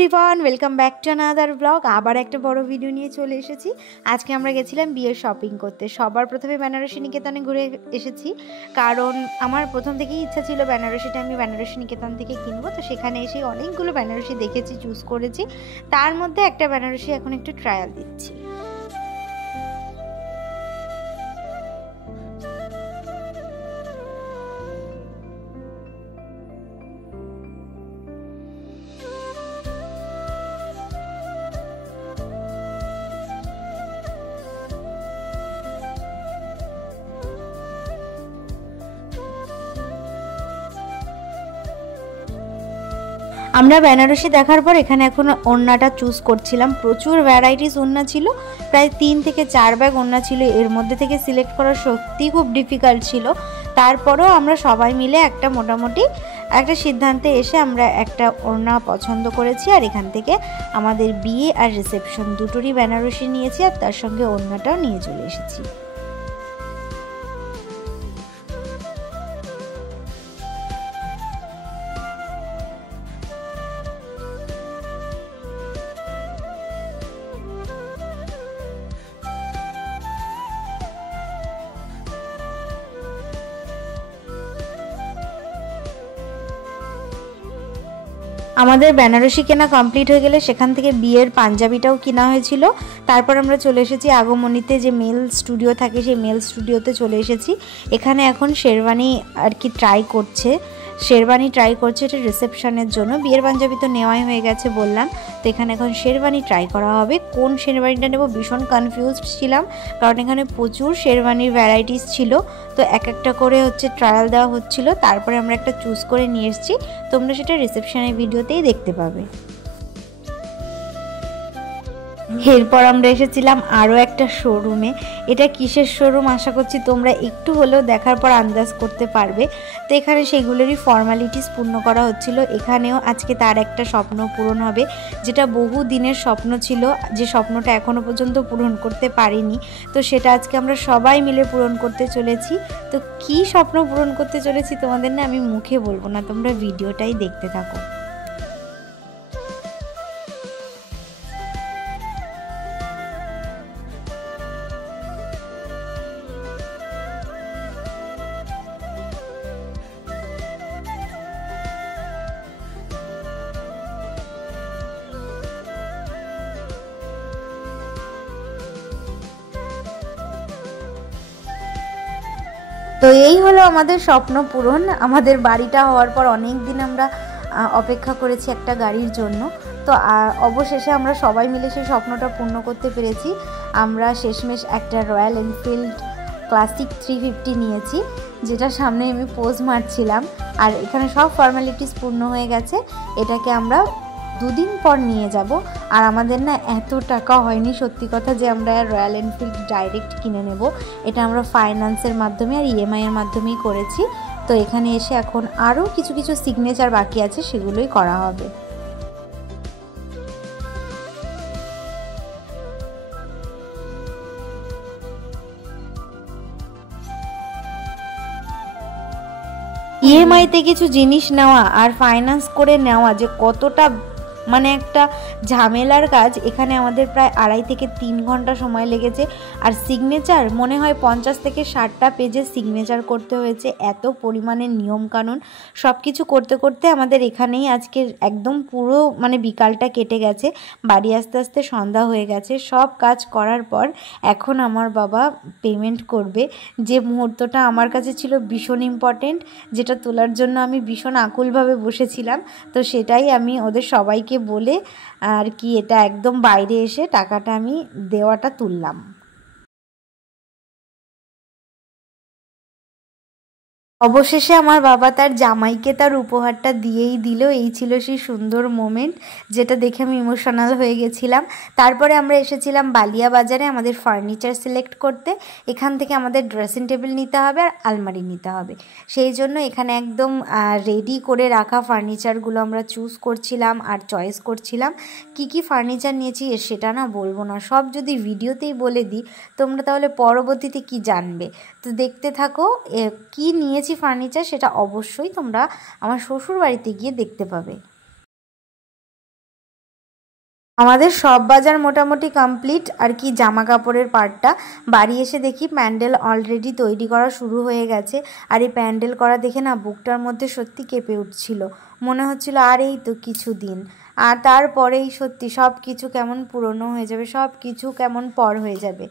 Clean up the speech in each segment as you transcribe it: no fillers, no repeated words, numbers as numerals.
Everyone, welcome back to another blog. আবার একটা বড় ভিডিও নিয়ে চলে এসেছি। আজকে আমরা গেছিলাম বিয়ের শপিং করতে। সবার প্রথমে বেনারসি নিকেতনে ঘুরে এসেছি, কারণ আমার প্রথম থেকেই ইচ্ছা ছিল বেনারসিটা আমি বেনারসি নিকেতন থেকে কিনবো। তো সেখানে এসে অনেকগুলো বেনারসি দেখেছি, চুজ করেছি। তার মধ্যে একটা বেনারসি এখন একটু ট্রায়াল দিচ্ছি। আমরা বেনারসি দেখার পর এখানে এখন ওড়নাটা চুজ করছিলাম। প্রচুর ভ্যারাইটিস ওড়না ছিল, প্রায় 3 থেকে 4 ব্যাগ ওড়না ছিল। এর মধ্যে থেকে সিলেক্ট করা সত্যিই খুব ডিফিকাল্ট ছিল। তারপরেও আমরা সবাই মিলে মোটামুটি একটা সিদ্ধান্তে এসে আমরা একটা ওড়না পছন্দ করেছি। আর এখান থেকে আমাদের বিয়ে আর রিসেপশন দুটোরই বেনারসি নিয়েছি, আর তার সঙ্গে ওড়নাটাও নিয়ে চলে এসেছি। আমাদের বেনারসি কেনা কমপ্লিট হয়ে গেলে সেখান থেকে বিয়ের পাঞ্জাবিটাও কেনা হয়েছিল। তারপর আমরা চলে এসেছি আগমনীতে, যে মেল স্টুডিও থাকে সেই মেল স্টুডিওতে চলে এসেছি। এখানে এখন শেরওয়ানি আর কি ট্রাই করছে, এটা রিসেপশনের জন্য। বিয়ের পাঞ্জাবি তো নেওয়াই হয়ে গেছে বললাম, তো এখানে এখন শেরওয়ানি ট্রাই করা হবে। কোন শেরওয়ানিটা নেব ভীষণ কনফিউজড ছিলাম, কারণ এখানে প্রচুর শেরওয়ানির ভ্যারাইটিস ছিল। তো একটা করে ট্রায়াল দেওয়া হচ্ছিল, তারপরে আমরা একটা চুজ করে নিয়ে এসেছি। তোমরা সেটা রিসেপশনের ভিডিওতেই দেখতে পাবে। এরপর আমরা এসেছিলাম আরও একটা শোরুমে। এটা কিসের শোরুম আশা করছি তোমরা একটু হলেও দেখার পর আন্দাজ করতে পারবে। তো এখানে সেগুলোরই ফর্মালিটিস পূর্ণ করা হচ্ছিল। এখানেও আজকে তার একটা স্বপ্ন পূরণ হবে, যেটা বহু দিনের স্বপ্ন ছিল, যে স্বপ্নটা এখনও পর্যন্ত পূরণ করতে পারিনি। তো সেটা আজকে আমরা সবাই মিলে পূরণ করতে চলেছি। তো কী স্বপ্ন পূরণ করতে চলেছি তোমাদের না আমি মুখে বলবো না, তোমরা ভিডিওটাই দেখতে থাকো। তো এই হলো আমাদের স্বপ্ন পূরণ। আমাদের বাড়িটা হওয়ার পর অনেক দিন আমরা অপেক্ষা করেছি একটা গাড়ির জন্য। তো অবশেষে আমরা সবাই মিলে সেই স্বপ্নটা পূর্ণ করতে পেরেছি। আমরা শেষমেশ একটা রয়্যাল এনফিল্ড ক্লাসিক 350 নিয়েছি, যেটা সামনে আমি পোজ মারছিলাম। আর এখানে সব ফর্মালিটিস পূর্ণ হয়ে গেছে। এটাকে আমরা 2 দিন পর নিয়ে যাব। আর আমাদের না এত টাকা হয়নি সত্যি কথা, যে আমরা রয়্যাল এনফিল্ড ডাইরেক্ট কিনে নেব। এটা আমরা ফাইন্যান্সের মাধ্যমে আর ইএমআই এর মাধ্যমেই করেছি। তো এখানে এসে এখন আরও কিছু সিগনেচার বাকি আছে, সেগুলোই করা হবে। ইএমআইতে কিছু জিনিস নেওয়া আর ফাইন্যান্স করে নেওয়া যে কতটা একটা ঝামেলার কাজ। এখানে আমাদের প্রায় 2.5 থেকে 3 ঘন্টা সময় লেগেছে। আর সিগনেচার মনে হয় 50 থেকে 60টা পেজে সিগনেচার করতে হয়েছে। এত পরিমাণের নিয়মকানুন সব কিছু করতে করতে আমাদের এখানেই আজকে একদম পুরো বিকালটা কেটে গেছে। বাড়ি আস্তে আস্তে সন্ধ্যা হয়ে গেছে। সব কাজ করার পর এখন আমার বাবা পেমেন্ট করবে, যে মুহূর্তটা আমার কাছে ছিল ভীষণ ইম্পর্টেন্ট, যেটা তোলার জন্য আমি ভীষণ আকুলভাবে বসেছিলাম। তো সেটাই আমি ওদের সবাইকে বলে আর কি এটা একদম বাইরে এসে টাকাটা আমি দেওয়াটা তুললাম। অবশেষে আমার বাবা তার জামাইকে তার উপহারটা দিয়েই দিল। এই ছিল সেই সুন্দর মোমেন্ট, যেটা দেখে আমি ইমোশনাল হয়ে গেছিলাম। তারপরে আমরা এসেছিলাম বালিয়া বাজারে আমাদের ফার্নিচার সিলেক্ট করতে। এখান থেকে আমাদের ড্রেসিং টেবিল নিতে হবে আর আলমারি নিতে হবে। সেই জন্য এখানে একদম রেডি করে রাখা ফার্নিচারগুলো আমরা চুজ করছিলাম আর চয়েস করছিলাম। কি ফার্নিচার নিয়েছি সেটা না বলবো না, সব যদি ভিডিওতেই বলে দিই তোমরা তাহলে পরবর্তীতে কি জানবে। তো দেখতে থাকো, কি নিয়েছি ফার্নিচার সেটা অবশ্যই তোমরা আমার শ্বশুর বাড়িতে গিয়ে দেখতে পাবে। আমাদের সব বাজার মোটামুটি কমপ্লিট আর কি, জামা কাপড়ের পার্টটা। বাড়ি এসে দেখি প্যান্ডেল অলরেডি তৈরি করা শুরু হয়ে গেছে। আর এই প্যান্ডেল করা দেখে না বুকটার মধ্যে সত্যি কেঁপে উঠছিল, মনে হচ্ছিল আর এই তো কিছু দিন, আর তারপরেই সত্যি সব কিছু কেমন পুরনো হয়ে যাবে, সব কিছু কেমন পর হয়ে যাবে।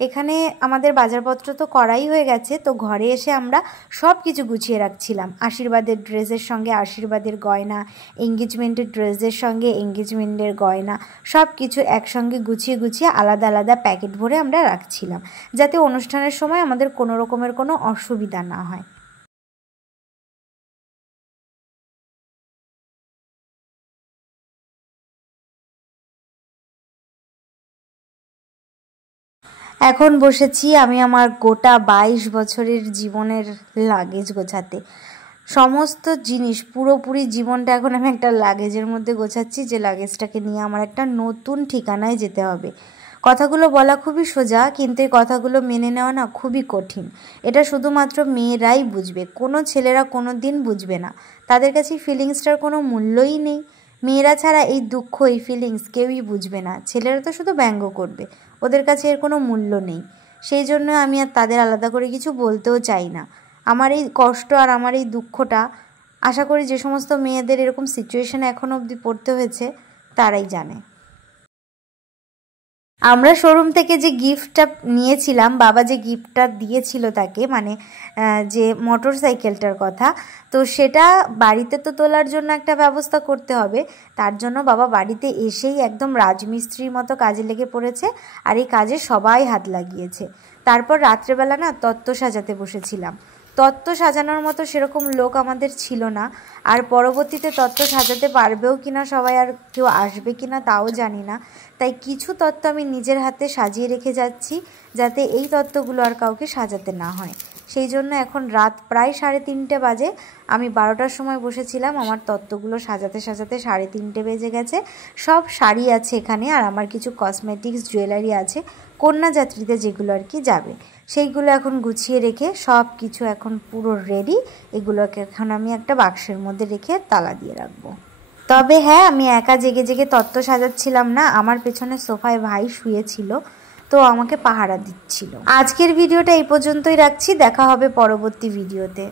এখানে আমাদের বাজারপত্র তো করাই হয়ে গেছে, তো ঘরে এসে আমরা সব কিছু গুছিয়ে রাখছিলাম। আশীর্বাদের ড্রেসের সঙ্গে আশীর্বাদের গয়না, এঙ্গেজমেন্টের ড্রেসের সঙ্গে এঙ্গেজমেন্টের গয়না, সব কিছু একসঙ্গে গুছিয়ে গুছিয়ে আলাদা আলাদা প্যাকেট ভরে আমরা রাখছিলাম, যাতে অনুষ্ঠানের সময় আমাদের কোনো রকমের কোনো অসুবিধা না হয়। এখন বসেছি আমি আমার গোটা 22 বছরের জীবনের লাগেজ গোছাতে। সমস্ত জিনিস, পুরোপুরি জীবনটা এখন আমি একটা লাগেজের মধ্যে গোছাচ্ছি, যে লাগেজটাকে নিয়ে আমার একটা নতুন ঠিকানায় যেতে হবে। কথাগুলো বলা খুবই সোজা, কিন্তু এই কথাগুলো মেনে নেওয়া না খুবই কঠিন। এটা শুধুমাত্র মেয়েরাই বুঝবে, কোনো ছেলেরা কোনো দিন বুঝবে না। তাদের কাছে ফিলিংসটার কোনো মূল্যই নেই। মেয়েরা ছাড়া এই দুঃখ, এই ফিলিংস কেউই বুঝবে না। ছেলেরা তো শুধু ব্যঙ্গ করবে, ওদের কাছে এর কোনো মূল্য নেই। সেই জন্য আমি আর তাদের আলাদা করে কিছু বলতেও চাই না। আমার এই কষ্ট আর আমার এই দুঃখটা আশা করি যে সমস্ত মেয়েদের এরকম সিচুয়েশনে এখনও অবধি পড়তে হয়েছে তারাই জানে। আমরা শোরুম থেকে যে গিফটটা নিয়েছিলাম, বাবা যে গিফটটা দিয়েছিল তাকে, মানে যে মোটর সাইকেলটার কথা, তো সেটা বাড়িতে তো তোলার জন্য একটা ব্যবস্থা করতে হবে। তার জন্য বাবা বাড়িতে এসেই একদম রাজমিস্ত্রির মতো কাজে লেগে পড়েছে, আর এই কাজে সবাই হাত লাগিয়েছে। তারপর রাত্রেবেলা না তত্ত্ব সাজাতে বসেছিলাম। তত্ত্ব সাজানোর মতো সেরকম লোক আমাদের ছিল না, আর পরবর্তীতে তত্ত্ব সাজাতে পারবেও কিনা সবাই, আর কেউ আসবে কিনা তাও জানি না। তাই কিছু তত্ত্ব আমি নিজের হাতে সাজিয়ে রেখে যাচ্ছি, যাতে এই তত্ত্বগুলো আর কাউকে সাজাতে না হয়। সেই জন্য এখন রাত প্রায় 3:30 বাজে। আমি 12টার সময় বসেছিলাম, আমার তত্ত্বগুলো সাজাতে সাজাতে 3:30 বেজে গেছে। সব শাড়ি আছে এখানে, আর আমার কিছু কসমেটিক্স জুয়েলারি আছে কন্যাযাত্রীতে যেগুলো আর কি যাবে, সেইগুলো এখন গুছিয়ে রেখে সব কিছু এখন পুরো রেডি। এগুলোকে এখন আমি একটা বাক্সের মধ্যে রেখে তালা দিয়ে রাখবো। তবে হ্যাঁ, আমি একা জেগে জেগে তত্ত্ব সাজাচ্ছিলাম না, আমার পেছনে সোফায় ভাই শুয়েছিল, তো আমাকে পাহারা দিচ্ছিল। আজকের ভিডিওটা এই পর্যন্তই রাখছি, দেখা হবে পরবর্তী ভিডিওতে।